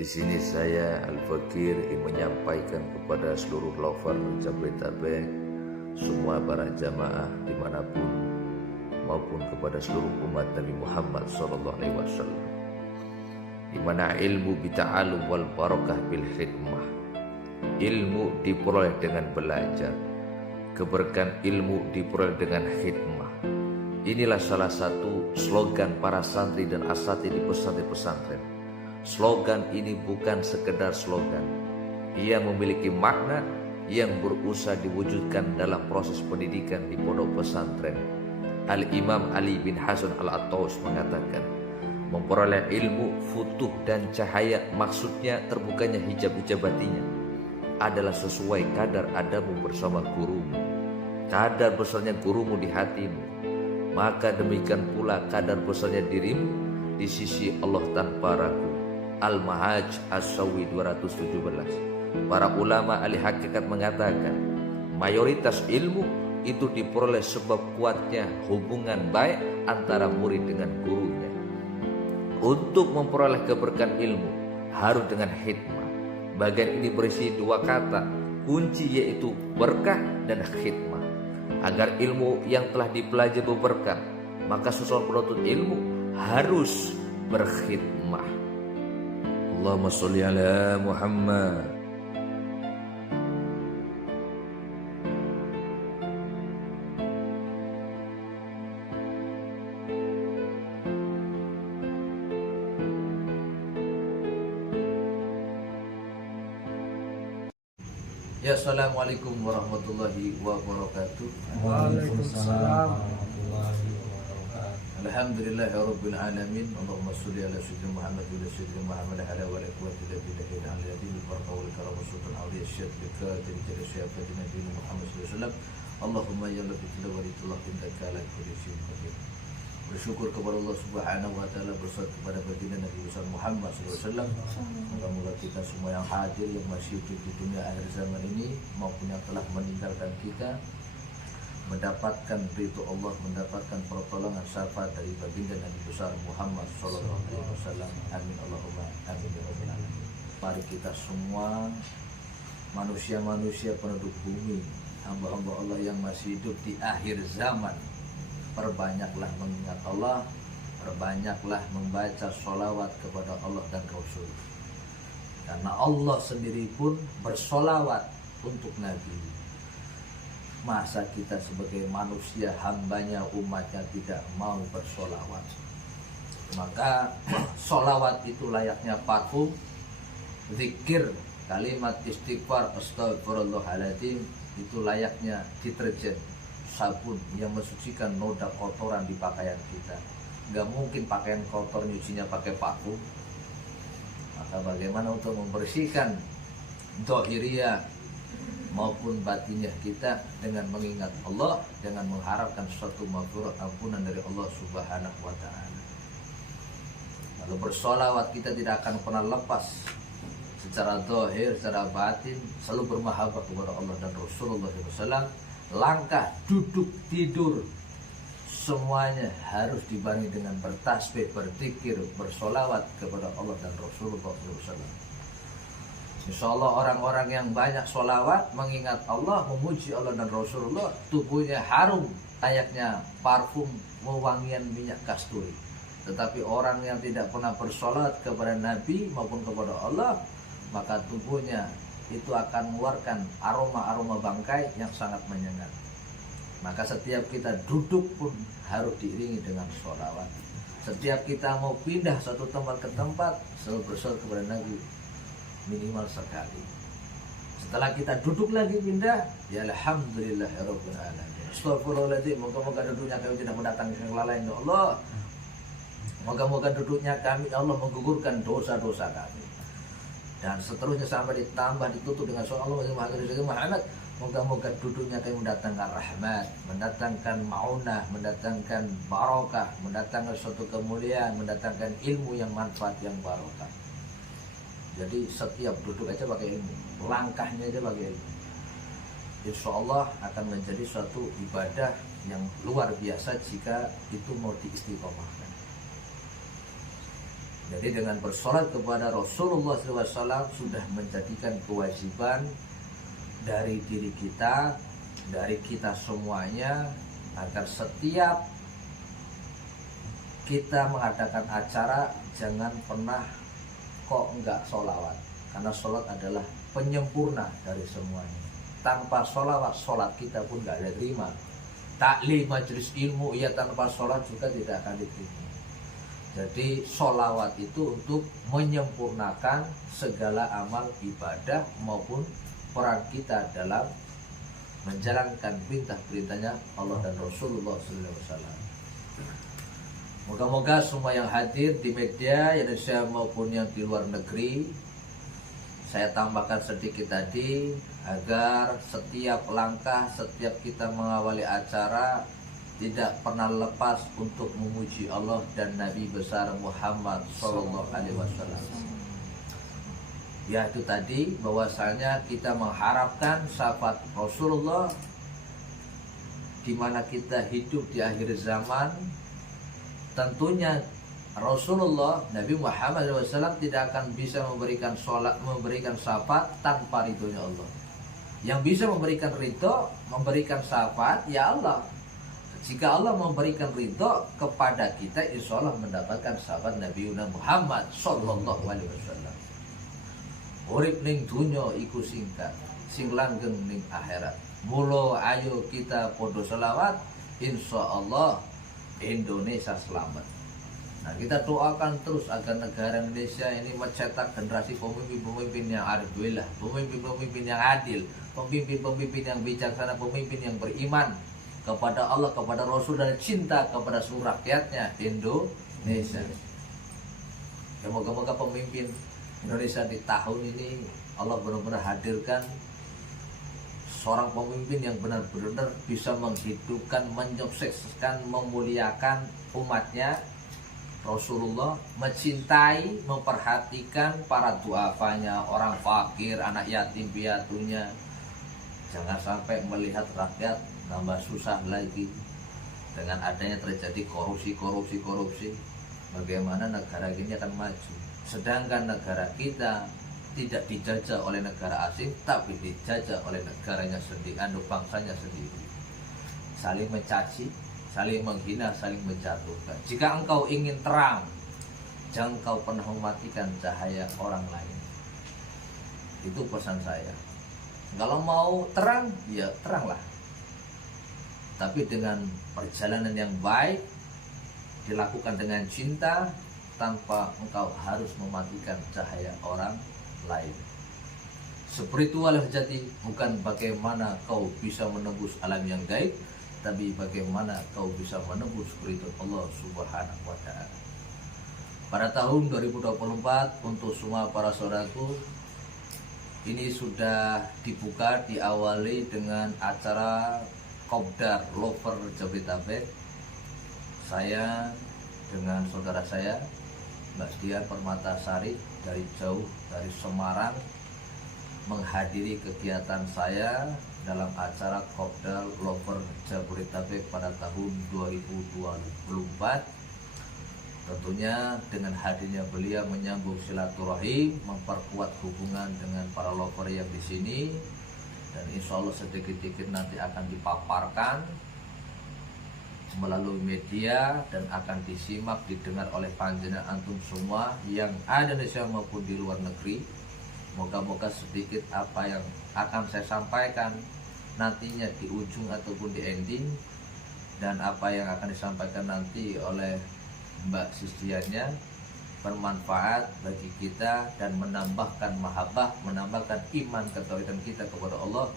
Di sini saya Al-Fakir ingin menyampaikan kepada seluruh lover Jabodetabek, semua para jamaah dimanapun, maupun kepada seluruh umat Nabi Muhammad SAW, di mana ilmu bita'alum wal barakah bil hikmah. Ilmu diperoleh dengan belajar, keberkahan ilmu diperoleh dengan hikmah. Inilah salah satu slogan para santri dan asatidz di pesantren-pesantren. Slogan ini bukan sekedar slogan, ia memiliki makna yang berusaha diwujudkan dalam proses pendidikan di pondok pesantren. Al-Imam Ali bin Hasan Al-Attaus mengatakan, memperoleh ilmu, futuh dan cahaya, maksudnya terbukanya hijab-hijab batinnya, adalah sesuai kadar adamu bersama gurumu. Kadar besarnya gurumu di hatimu, maka demikian pula kadar besarnya dirimu di sisi Allah tanpa ragu. Al-Mahaj As-Sawi 217. Para ulama ahli hakikat mengatakan, mayoritas ilmu itu diperoleh sebab kuatnya hubungan baik antara murid dengan gurunya. Untuk memperoleh keberkahan ilmu harus dengan hikmah. Bagian ini berisi dua kata kunci, yaitu berkah dan hikmah. Agar ilmu yang telah dipelajari berberkah, maka seseorang penuntut ilmu harus berkhidmah. Allahumma sholli ala Muhammad. Ya, assalamualaikum warahmatullahi wabarakatuh. Waalaikumsalam warahmatullahi wabarakatuh. Alhamdulillahirabbil alamin. Allahumma sholli ala sayyidina Muhammad wa ala sayyidina Muhammad ala wa ala quwwati illa billahi al-aliyyil barqaul karam sultan awliya syadika dari syafatin Nabi Muhammad sallallahu alaihi wasallam. Allahumma ya rabbi tilawatullah indaka ala kulli syai'in qadir. Bersyukur kepada Allah Subhanahu wa taala, bersalawat kepada baginda Nabi besar Muhammad sallallahu alaihi wasallam. Moga-moga kita semua yang hadir, yang masih hidup di dunia akhir zaman ini maupun yang telah meninggalkan kita, mendapatkan ridho Allah, mendapatkan pertolongan syafaat dari baginda Nabi besar Muhammad sallallahu alaihi wasallam. Amin Allahumma amin ya rabbal alamin. Mari kita semua manusia-manusia penduduk bumi, hamba-hamba Allah yang masih hidup di akhir zaman, perbanyaklah mengingat Allah, perbanyaklah membaca sholawat kepada Allah dan Rasul. Karena Allah sendiri pun bersolawat untuk Nabi. Masa kita sebagai manusia, hambanya, umatnya tidak mau bersolawat? Maka solawat itu layaknya parfum, zikir, kalimat istighfar, astagfirullahaladzim, itu layaknya deterjen, sabun yang mensucikan noda kotoran di pakaian kita. Gak mungkin pakaian kotor nyucinya pakai parfum. Maka bagaimana untuk membersihkan dohiriyah maupun batinnya kita dengan mengingat Allah, dengan mengharapkan suatu maghfirah, ampunan dari Allah Subhanahu wa taala. Lalu bersolawat kita tidak akan pernah lepas secara dohir, secara batin, selalu bermahabbah kepada Allah dan Rasulullah SAW. Langkah, duduk, tidur, semuanya harus dibarengi dengan bertasbih, berzikir, bersolawat kepada Allah dan Rasulullah SAW. Insya Allah orang-orang yang banyak solawat, mengingat Allah, memuji Allah dan Rasulullah, tubuhnya harum layaknya parfum wewangian minyak kasturi. Tetapi orang yang tidak pernah bersolawat kepada Nabi maupun kepada Allah, maka tubuhnya itu akan mengeluarkan aroma-aroma bangkai yang sangat menyengat. Maka setiap kita duduk pun harus diiringi dengan sholawat. Setiap kita mau pindah satu tempat ke tempat, selalu bersolawat kepada Nabi minimal sekali. Setelah kita duduk lagi pindah, ya alhamdulillahirabbil alamin. Astagfirullahaladzim, moga-moga duduknya kami tidak mendatangkan kelalaian ya Allah. Moga-moga duduknya kami ya Allah menggugurkan dosa-dosa kami. Dan seterusnya sampai ditambah ditutup dengan soal Allah Muhammad. Moga-moga duduknya kami mendatangkan rahmat, mendatangkan ma'unah, mendatangkan barakah, mendatangkan suatu kemuliaan, mendatangkan ilmu yang manfaat, yang barakah. Jadi setiap duduk aja pakai ilmu, langkahnya aja pakai ilmu. Insya Allah akan menjadi suatu ibadah yang luar biasa jika itu mau diistiqomahkan. Jadi dengan bersolat kepada Rasulullah SAW sudah menjadikan kewajiban dari diri kita, dari kita semuanya, agar setiap kita mengadakan acara jangan pernah kok enggak sholawat, karena sholat adalah penyempurna dari semuanya. Tanpa sholawat, sholat kita pun enggak ada terima. Taklim majelis ilmu ya tanpa sholat juga tidak akan diterima. Jadi sholawat itu untuk menyempurnakan segala amal ibadah maupun peran kita dalam menjalankan perintah-perintahnya Allah dan Rasulullah SAW. Moga-moga semua yang hadir di media Indonesia maupun yang di luar negeri, saya tambahkan sedikit tadi, agar setiap langkah, setiap kita mengawali acara tidak pernah lepas untuk memuji Allah dan Nabi besar Muhammad SAW. Ya itu tadi, bahwasanya kita mengharapkan syafaat Rasulullah, di mana kita hidup di akhir zaman. Tentunya Rasulullah Nabi Muhammad SAW tidak akan bisa memberikan syafaat tanpa ridhonya Allah. Yang bisa memberikan ridho, memberikan syafaat ya Allah. Jika Allah memberikan ridho kepada kita, insya Allah mendapatkan syafaat Nabi Muhammad Sallallahu Alaihi Wasallam. Urip ning dunya iku singkat, sing langgeng ning akhirat. Mula ayo kita podo selawat, insya Allah Indonesia selamat. Nah, kita doakan terus agar negara Indonesia ini mencetak generasi pemimpin-pemimpin yang alhamdulillah, pemimpin-pemimpin yang adil, pemimpin-pemimpin yang bijaksana, pemimpin yang beriman kepada Allah, kepada Rasul, dan cinta kepada seluruh rakyatnya Indonesia. Ya, moga-moga pemimpin Indonesia di tahun ini Allah benar-benar hadirkan seorang pemimpin yang benar-benar bisa menghidupkan, menyukseskan, memuliakan umatnya. Rasulullah mencintai, memperhatikan para duafanya, orang fakir, anak yatim piatunya. Jangan sampai melihat rakyat tambah susah lagi dengan adanya terjadi korupsi. Bagaimana negara ini akan maju? Sedangkan negara kita tidak dijajah oleh negara asing, tapi dijajah oleh negaranya sendiri, bangsanya sendiri. Saling mencaci, saling menghina, saling menjatuhkan. Jika engkau ingin terang, jangan kau pernah mematikan cahaya orang lain. Itu pesan saya. Kalau mau terang, ya teranglah. Tapi dengan perjalanan yang baik, dilakukan dengan cinta, tanpa engkau harus mematikan cahaya orang lain. Spiritual sejati bukan bagaimana kau bisa menembus alam yang gaib, tapi bagaimana kau bisa menembus spiritual Allah Subhanahu wa Ta'ala. Pada tahun 2024 untuk semua para saudaraku, ini sudah dibuka, diawali dengan acara Kopdar Lover Jabodetabek. Saya dengan saudara saya Mbak Dian Permatasari dari jauh dari Semarang menghadiri kegiatan saya dalam acara Kopdar Lover Jabodetabek pada tahun 2024. Tentunya dengan hadirnya beliau menyambung silaturahim, memperkuat hubungan dengan para lover yang di sini, dan insya Allah sedikit-sedikit nanti akan dipaparkan melalui media dan akan disimak, didengar oleh panjenengan antum semua yang ada di Indonesia maupun di luar negeri. Moga-moga sedikit apa yang akan saya sampaikan nantinya di ujung ataupun di ending, dan apa yang akan disampaikan nanti oleh Mbak Sistiannya bermanfaat bagi kita dan menambahkan mahabbah, menambahkan iman ketauhidan kita kepada Allah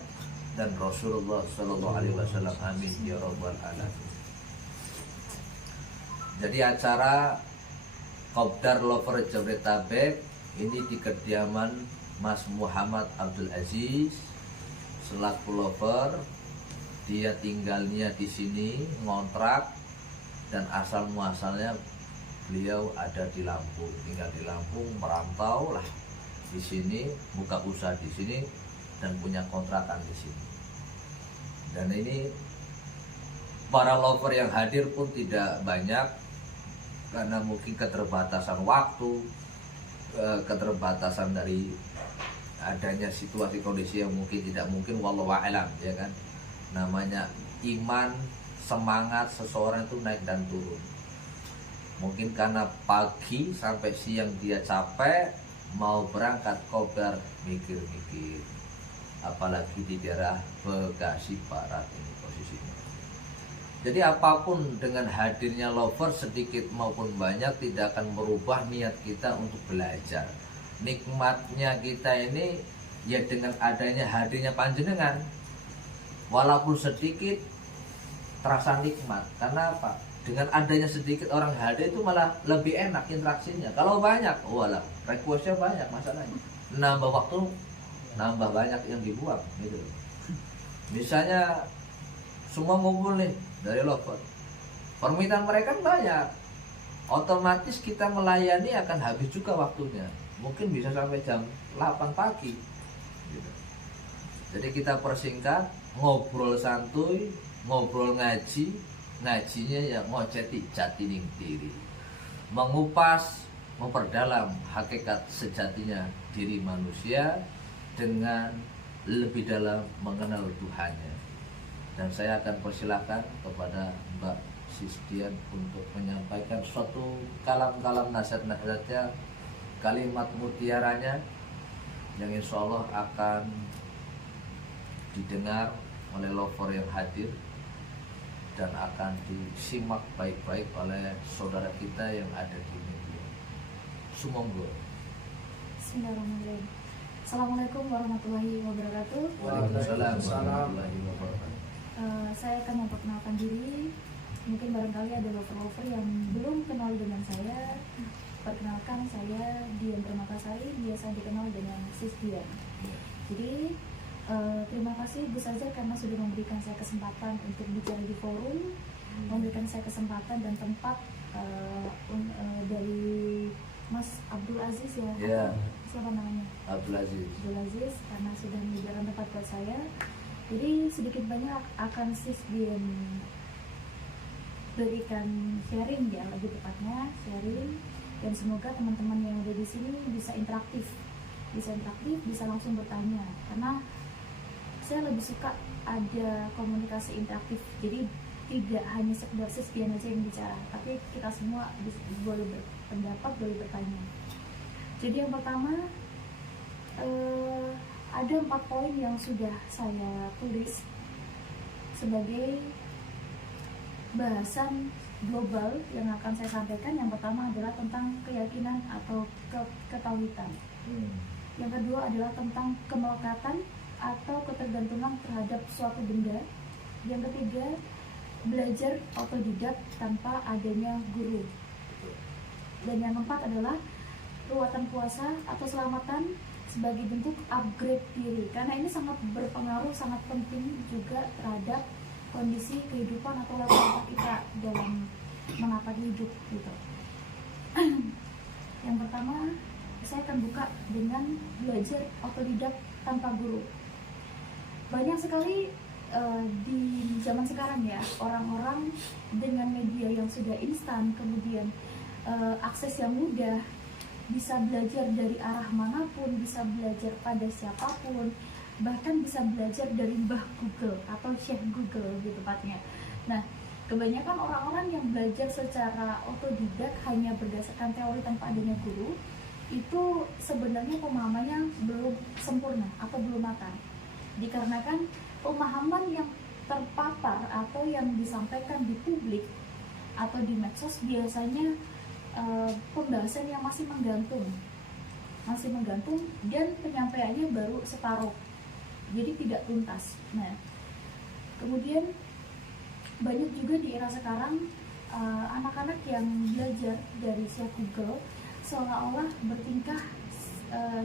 dan Rasulullah Sallallahu Alaihi Wasallam. Amin ya rabbal alamin. Jadi acara Kopdar Lover Jabodetabek ini di kediaman Mas Muhammad Abdul Aziz selaku lover. Dia tinggalnya di sini, ngontrak, dan asal muasalnya beliau ada di Lampung, tinggal di Lampung, merantau lah di sini, buka usaha di sini, dan punya kontrakan di sini. Dan ini para lover yang hadir pun tidak banyak, karena mungkin keterbatasan waktu, keterbatasan dari adanya situasi kondisi yang mungkin tidak mungkin, wallahu a'lam, ya kan. Namanya iman, semangat seseorang itu naik dan turun. Mungkin karena pagi sampai siang dia capek, mau berangkat kobar mikir-mikir, apalagi di daerah Bekasi Barat ini posisinya. Jadi apapun dengan hadirnya lover sedikit maupun banyak tidak akan merubah niat kita untuk belajar. Nikmatnya kita ini ya dengan adanya hadirnya panjenengan, walaupun sedikit terasa nikmat. Karena apa? Dengan adanya sedikit orang hadir itu malah lebih enak interaksinya. Kalau banyak, walah, requestnya banyak masalahnya. Nambah waktu, nambah banyak yang dibuang gitu. Misalnya semua ngumpul nih dari lover, permintaan mereka banyak, otomatis kita melayani akan habis juga waktunya. Mungkin bisa sampai jam 8 pagi gitu. Jadi kita persingkat, ngobrol santuy, ngobrol ngaji. Ngajinya yang ngoceti jati ning diri, mengupas, memperdalam hakikat sejatinya diri manusia dengan lebih dalam mengenal Tuhannya. Dan saya akan persilahkan kepada Mbak Sisdian untuk menyampaikan suatu kalam-kalam nasihat-nasihatnya, kalimat mutiaranya yang insya Allah akan didengar oleh lover yang hadir dan akan disimak baik-baik oleh saudara kita yang ada di media. Sumonggo. Bismillahirrahmanirrahim. Assalamualaikum warahmatullahi wabarakatuh. Waalaikumsalam warahmatullahi wabarakatuh. Saya akan memperkenalkan diri. Mungkin barangkali ada lover-lover yang belum kenal dengan saya. Perkenalkan, saya Dian Permatasari, biasa dikenal dengan Sis Dian. Jadi terima kasih Bu Saja karena sudah memberikan saya kesempatan untuk bicara di forum, memberikan saya kesempatan dan tempat dari Mas Abdul Aziz ya. Ya. Siapa namanya? Abdul Aziz. Abdul Aziz, karena sudah menyediakan tempat buat saya. Jadi sedikit banyak akan Sis Dian berikan sharing ya, lebih tepatnya sharing, dan semoga teman-teman yang ada di sini bisa interaktif, bisa langsung bertanya, karena saya lebih suka ada komunikasi interaktif. Jadi tidak hanya sekedar Sis Dian aja yang bicara, tapi kita semua boleh berpendapat, boleh bertanya. Jadi yang pertama, ada 4 poin yang sudah saya tulis sebagai bahasan global yang akan saya sampaikan. Yang pertama adalah tentang keyakinan atau ketauhidan. Yang kedua adalah tentang kemelekatan atau ketergantungan terhadap suatu benda. Yang ketiga, belajar otodidak tanpa adanya guru. Dan yang keempat adalah ruatan puasa atau selamatan sebagai bentuk upgrade diri, karena ini sangat berpengaruh, sangat penting juga terhadap kondisi kehidupan atau level kita dalam menata hidup gitu. Yang pertama, saya akan buka dengan belajar otodidak tanpa guru. Banyak sekali di zaman sekarang ya, orang-orang dengan media yang sudah instan, kemudian akses yang mudah, bisa belajar dari arah manapun, bisa belajar pada siapapun, bahkan bisa belajar dari Mbah Google atau Syekh Google gitu tepatnya. Nah, kebanyakan orang-orang yang belajar secara otodidak hanya berdasarkan teori tanpa adanya guru, itu sebenarnya pemahamannya belum sempurna atau belum matang. Dikarenakan pemahaman yang terpapar atau yang disampaikan di publik atau di medsos biasanya pembahasan yang masih menggantung dan penyampaiannya baru separuh, jadi tidak tuntas. Nah, kemudian banyak juga di era sekarang anak-anak yang belajar dari Syekh Google seolah-olah bertingkah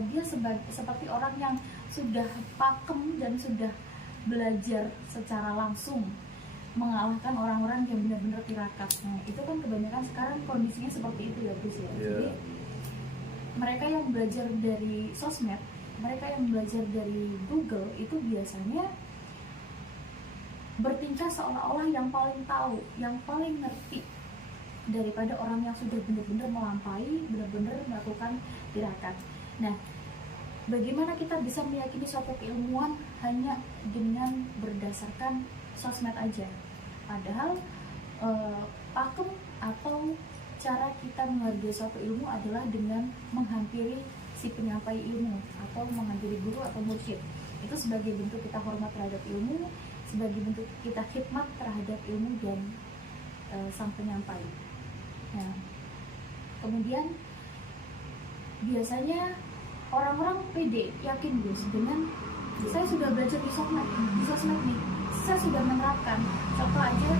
dia seperti orang yang sudah pakem dan sudah belajar secara langsung, mengalahkan orang-orang yang benar-benar tirakat. Nah, itu kan kebanyakan sekarang kondisinya seperti itu ya, Gus ya. Jadi mereka yang belajar dari sosmed, mereka yang belajar dari Google itu biasanya bertingkah seolah-olah yang paling tahu, yang paling ngerti daripada orang yang sudah benar-benar melampaui, benar-benar melakukan tirakat. Nah, bagaimana kita bisa meyakini suatu keilmuan hanya dengan berdasarkan sosmed aja? Padahal pakem atau cara kita menghargai suatu ilmu adalah dengan menghampiri si penyampai ilmu atau menghampiri guru atau mursyid. Itu sebagai bentuk kita hormat terhadap ilmu, sebagai bentuk kita khidmat terhadap ilmu dan sang penyampai. Nah, kemudian biasanya orang-orang pede, yakin Gus, dengan saya sudah belajar di sosmed nih, saya sudah menerapkan. Contoh aja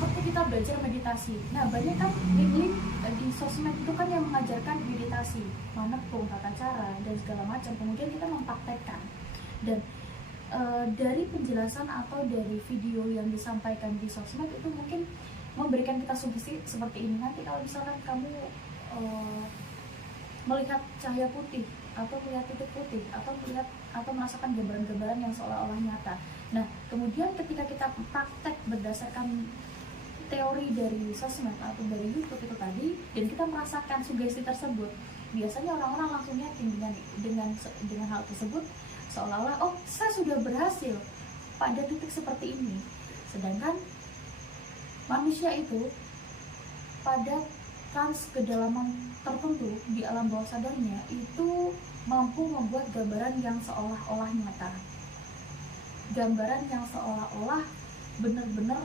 seperti kita belajar meditasi. Nah, banyak kan link-link di sosmed itu kan yang mengajarkan meditasi, manekung, tata cara dan segala macam. Kemudian kita mempraktekkan. Dan dari penjelasan atau dari video yang disampaikan di sosmed itu mungkin memberikan kita sugesti seperti ini. Nanti kalau misalkan kamu melihat cahaya putih atau melihat titik putih atau melihat atau merasakan gambaran-gambaran yang seolah-olah nyata. Nah, kemudian ketika kita praktek berdasarkan teori dari sosmed atau dari YouTube itu tadi, dan kita merasakan sugesti tersebut, biasanya orang-orang langsung yakin dengan hal tersebut, seolah-olah oh, saya sudah berhasil pada titik seperti ini. Sedangkan manusia itu pada trans kedalaman tertentu di alam bawah sadarnya itu mampu membuat gambaran yang seolah-olah nyata, gambaran yang seolah-olah benar-benar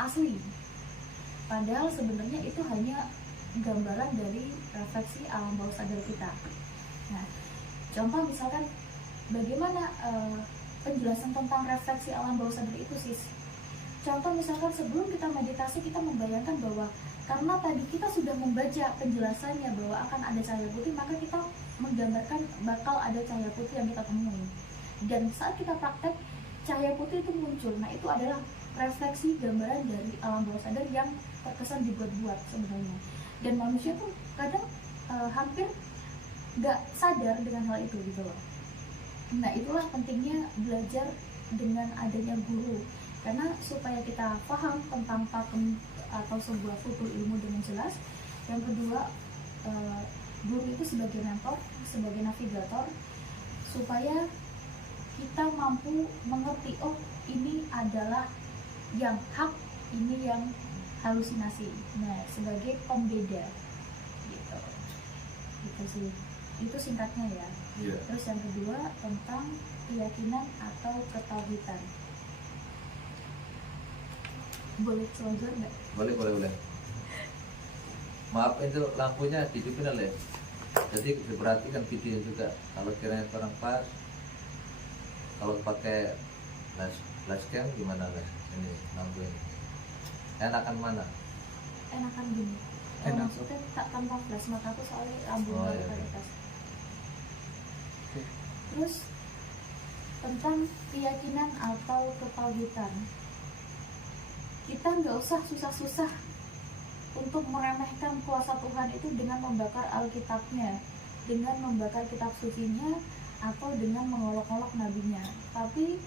asli, padahal sebenarnya itu hanya gambaran dari refleksi alam bawah sadar kita. Nah, contoh misalkan bagaimana penjelasan tentang refleksi alam bawah sadar itu sis. Contoh misalkan sebelum kita meditasi kita membayangkan bahwa karena tadi kita sudah membaca penjelasannya bahwa akan ada cahaya putih, maka kita menggambarkan bakal ada cahaya putih yang kita temui. Dan saat kita praktek, cahaya putih itu muncul. Nah, itu adalah refleksi gambaran dari alam bawah sadar yang terkesan dibuat-buat sebenarnya. Dan manusia tuh kadang hampir gak sadar dengan hal itu gitu loh. Nah, itulah pentingnya belajar dengan adanya guru. Karena supaya kita paham tentang pakem atau sebuah futul ilmu dengan jelas. Yang kedua, guru itu sebagai mentor, sebagai navigator, supaya kita mampu mengerti, oh ini adalah yang hak, ini yang halusinasi. Nah, sebagai pembeda gitu. Gitu sih. Itu singkatnya ya. Yeah. Terus yang kedua tentang keyakinan atau ketauhidan. Boleh selonjor nggak? Boleh. Maaf, itu lampunya dihidupin oleh. Jadi diperhatikan video juga. Kalau kiranya kurang pas, kalau pakai flash cam gimana guys? Ini lampu ini. Enakan mana? Enakan gini. Enak. Maksudnya tak tanpa flash, mata aku soalnya lampu Oh, pada iya. atas. Terus tentang keyakinan atau ketauhidan. Kita nggak usah susah-susah untuk meremehkan kuasa Tuhan itu dengan membakar Alkitabnya, dengan membakar kitab sucinya, atau dengan mengolok-olok nabinya. Tapi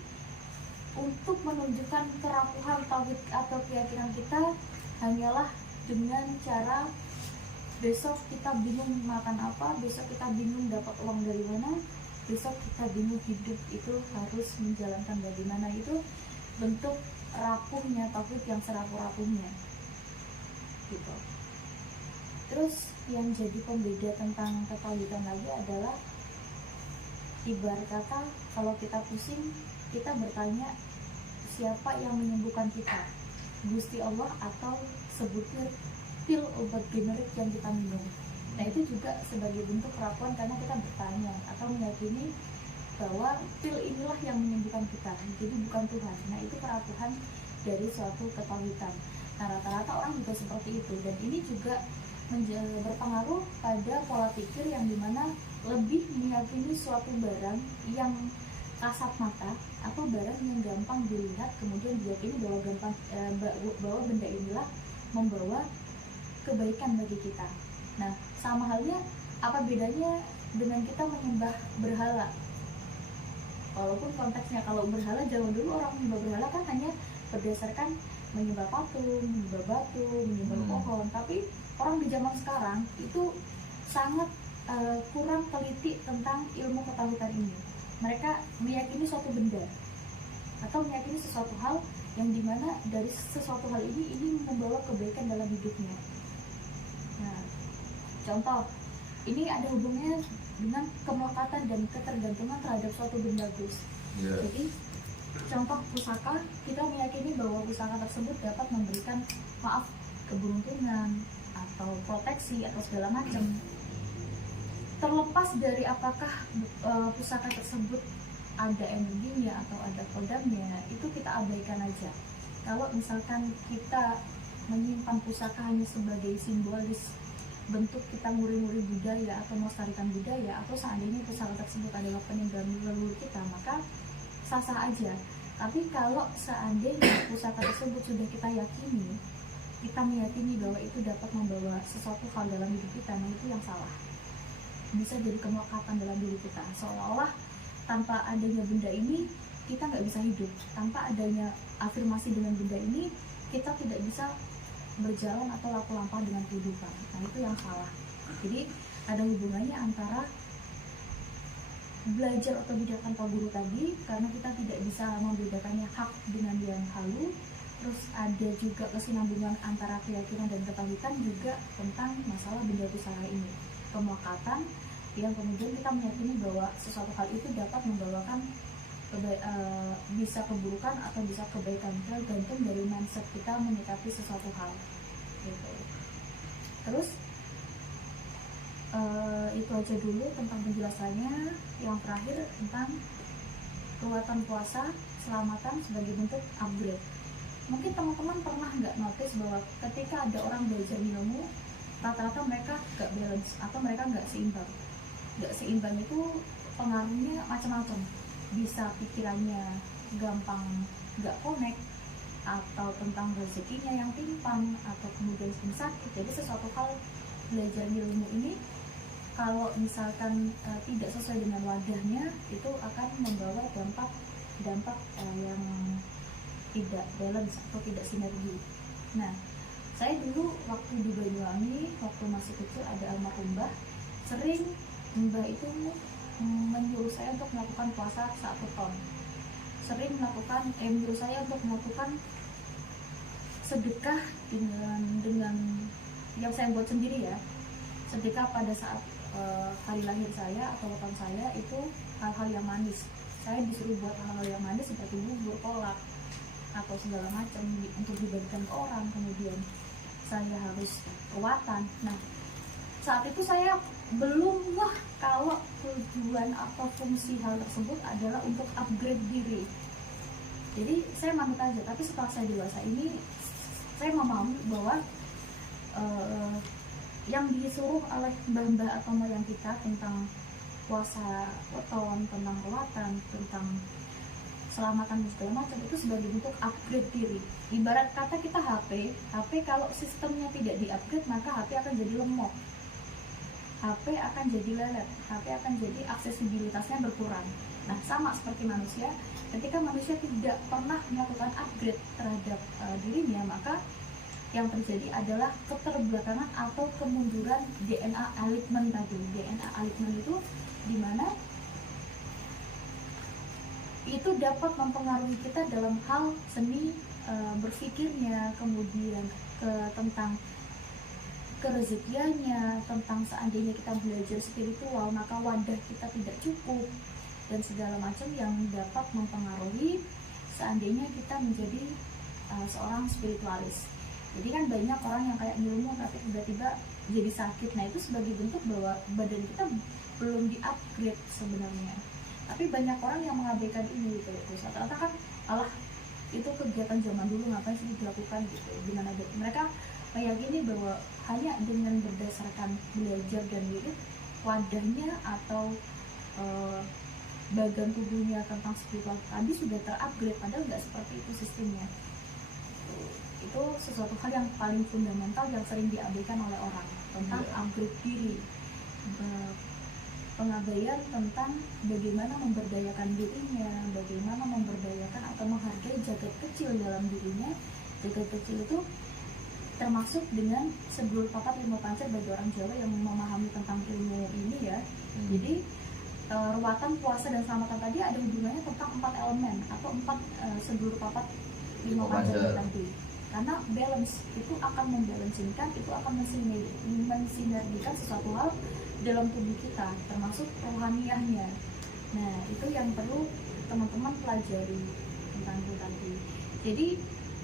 untuk menunjukkan kerapuhan tauhid atau keyakinan kita hanyalah dengan cara besok kita bingung makan apa, besok kita bingung dapat uang dari mana, besok kita bingung hidup itu harus menjalankan bagaimana. Itu bentuk rapuhnya tauhid yang serapuh-rapuhnya gitu. Terus yang jadi pembeda tentang ketauhidan lagi adalah ibarat kata kalau kita pusing, kita bertanya siapa yang menyembuhkan kita, Gusti Allah atau sebutir pil obat generik yang kita minum. Nah, itu juga sebagai bentuk kerapuhan karena kita bertanya atau meyakini bahwa pil inilah yang menyembuhkan kita, jadi bukan Tuhan. Nah, itu kerapuhan dari suatu ketauhidan. Nah, rata-rata orang juga seperti itu, dan ini juga berpengaruh pada pola pikir yang dimana lebih meyakini suatu barang yang kasat mata atau barang yang gampang dilihat, kemudian diyakini bahwa benda inilah membawa kebaikan bagi kita. Nah, sama halnya apa bedanya dengan kita menyembah berhala? Walaupun konteksnya kalau berhala, zaman dulu orang menyembah berhala kan hanya berdasarkan menyembah patung, menyembah batu, menyembah pohon. Tapi orang di zaman sekarang itu sangat kurang teliti tentang ilmu ketahuan ini. Mereka meyakini suatu benda atau meyakini sesuatu hal yang dimana dari sesuatu hal ini membawa kebaikan dalam hidupnya. Nah, contoh ini ada hubungannya dengan kemelekatan dan ketergantungan terhadap suatu benda, Gus. Jadi contoh pusaka, kita meyakini bahwa pusaka tersebut dapat memberikan keberuntungan atau proteksi atau segala macam. Terlepas dari apakah pusaka tersebut ada energinya atau ada kodamnya, itu kita abaikan aja. Kalau misalkan kita menyimpan pusaka hanya sebagai simbolis bentuk kita nguri-nguri budaya atau melestarikan budaya, atau seandainya pusaka tersebut adalah peninggalan leluhur kita, maka sah-sah aja. Tapi kalau seandainya pusaka tersebut sudah kita yakini, kita meyakini bahwa itu dapat membawa sesuatu hal dalam hidup kita, nah itu yang salah. Bisa jadi kemelekatan dalam diri kita, seolah-olah tanpa adanya benda ini kita nggak bisa hidup. Tanpa adanya afirmasi dengan benda ini, kita tidak bisa berjalan atau laku lampah dengan kehidupan. Nah itu yang salah. Jadi ada hubungannya antara belajar otodidak tanpa guru tadi, karena kita tidak bisa membedakannya hak dengan yang halu. Terus ada juga kesinambungan antara keyakinan dan ketahuan juga tentang masalah benda pusaka ini, pemelekatan yang kemudian kita meyakini bahwa sesuatu hal itu dapat membawakan bisa keburukan atau bisa kebaikan, tergantung dari mindset kita menyikapi sesuatu hal gitu. Terus itu aja dulu tentang penjelasannya. Yang terakhir tentang ruatan puasa selamatan sebagai bentuk upgrade. Mungkin teman-teman pernah nggak notice bahwa ketika ada orang belajar ilmu, rata-rata mereka nggak balance atau mereka nggak seimbang. Nggak seimbang itu pengaruhnya macam-macam. Bisa pikirannya gampang nggak connect, atau tentang rezekinya yang timpang, atau kemudian sering sakit. Jadi sesuatu hal belajar ilmu ini kalau misalkan tidak sesuai dengan wadahnya, itu akan membawa dampak yang tidak balance atau tidak sinergi. Nah, saya dulu waktu di Banyuwangi, waktu masih kecil, ada almarhum Mbah, sering Mbah itu menyuruh saya untuk melakukan puasa 1 ton. Sering menyuruh saya untuk melakukan sedekah dengan yang saya buat sendiri ya. Sedekah pada saat hari lahir saya atau ulang saya itu hal-hal yang manis. Saya disuruh buat hal-hal yang manis seperti bubur, kolak, atau segala macam untuk dibagikan ke orang. Kemudian saya harus ruatan. Nah, saat itu saya belum kalau tujuan atau fungsi hal tersebut adalah untuk upgrade diri. Jadi saya manut aja. Tapi setelah saya dewasa ini, saya memahami bahwa yang disuruh oleh mbah-mbah atau moyang kita tentang puasa weton, tentang ruatan, tentang selamatan dan segala macam, itu sebagai bentuk upgrade diri. Ibarat kata kita HP kalau sistemnya tidak di-upgrade, maka HP akan jadi lemot, HP akan jadi lelet, HP akan jadi aksesibilitasnya berkurang. Nah, sama seperti manusia, ketika manusia tidak pernah melakukan upgrade terhadap dirinya, maka yang terjadi adalah keterbelakangan atau kemunduran DNA alignment tadi. DNA alignment itu dimana itu dapat mempengaruhi kita dalam hal seni berpikirnya, kemudian tentang kerezekiannya, tentang seandainya kita belajar spiritual maka wadah kita tidak cukup, dan segala macam yang dapat mempengaruhi seandainya kita menjadi seorang spiritualis. Jadi kan banyak orang yang kayak ilmu tapi tiba-tiba jadi sakit. Nah, itu sebagai bentuk bahwa badan kita belum di-upgrade sebenarnya. Tapi banyak orang yang mengabaikan ini gitu. Terus rata-rata kan itu kegiatan zaman dulu, ngapain sih dilakukan gitu. Dengan ada mereka meyakini bahwa hanya dengan berdasarkan belajar dan wirid, wadahnya atau bagian tubuhnya tentang spiritual tadi sudah terupgrade, padahal nggak seperti itu sistemnya. Itu sesuatu hal yang paling fundamental yang sering diabaikan oleh orang tentang upgrade diri. pengabaian tentang bagaimana memberdayakan dirinya, bagaimana memberdayakan atau menghargai jagat kecil dalam dirinya. Jagat kecil itu termasuk dengan sebelum papat lima pancer bagi orang Jawa yang memahami tentang ilmu ini ya. Jadi ruatan, puasa, dan selamatan tadi ada hubungannya tentang 4 elemen atau 4 sebelum papat lima pancer tadi. Karena balance itu akan membalansikan, itu akan mensinergikan sesuatu hal dalam tubuh kita, termasuk rohaniahnya. Nah, itu yang perlu teman-teman pelajari tentang itu tadi. Jadi